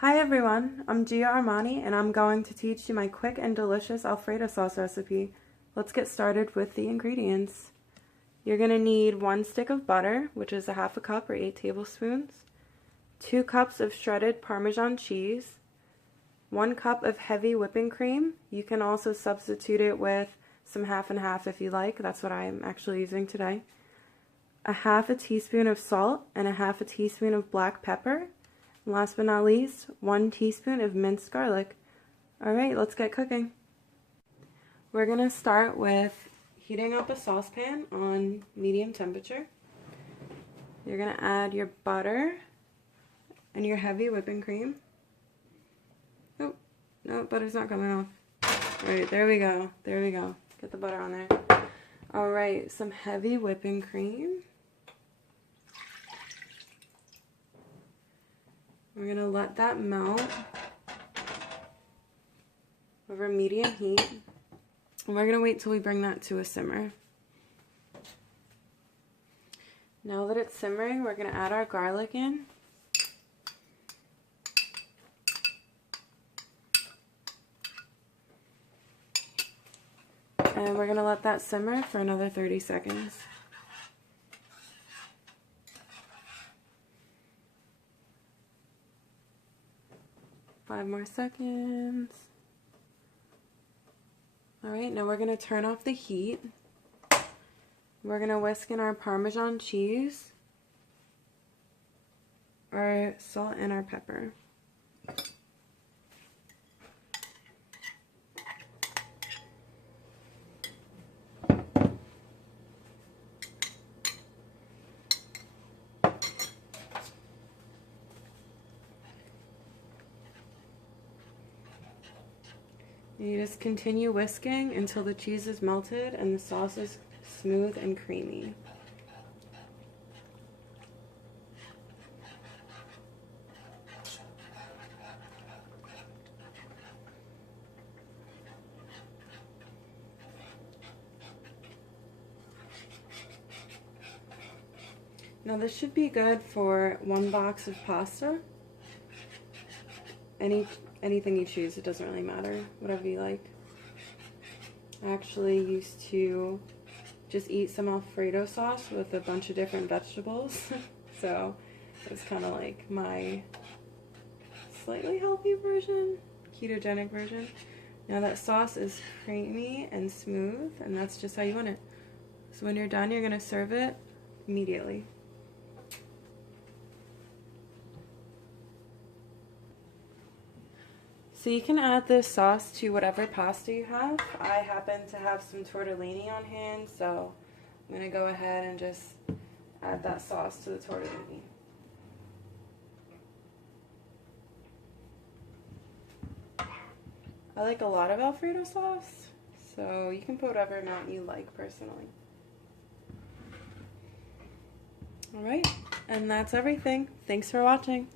Hi everyone, I'm Gia Armani and I'm going to teach you my quick and delicious Alfredo sauce recipe. Let's get started with the ingredients. You're going to need 1 stick of butter, which is a half a cup or 8 tablespoons, 2 cups of shredded Parmesan cheese, 1 cup of heavy whipping cream. You can also substitute it with some half and half if you like. That's what I'm actually using today. A half a teaspoon of salt and a half a teaspoon of black pepper. Last but not least, 1 teaspoon of minced garlic. Alright, let's get cooking. We're going to start with heating up a saucepan on medium temperature. You're going to add your butter and your heavy whipping cream. Oh, no, butter's not coming off. Alright, there we go. There we go. Get the butter on there. Alright, some heavy whipping cream. We're going to let that melt over medium heat, and we're going to wait till we bring that to a simmer. Now that it's simmering, we're going to add our garlic in. And we're going to let that simmer for another 30 seconds. Five more seconds. Alright, now we're going to turn off the heat. We're going to whisk in our Parmesan cheese, our salt, and our pepper. You just continue whisking until the cheese is melted and the sauce is smooth and creamy. Now this should be good for 1 box of pasta. Anything you choose, it doesn't really matter, whatever you like. I actually used to just eat some Alfredo sauce with a bunch of different vegetables, so it's kind of like my slightly healthy version, ketogenic version. Now that sauce is creamy and smooth, and that's just how you want it. So when you're done, you're going to serve it immediately. So you can add this sauce to whatever pasta you have. I happen to have some tortellini on hand, so I'm going to go ahead and just add that sauce to the tortellini. I like a lot of Alfredo sauce, so you can put whatever amount you like personally. Alright, and that's everything. Thanks for watching.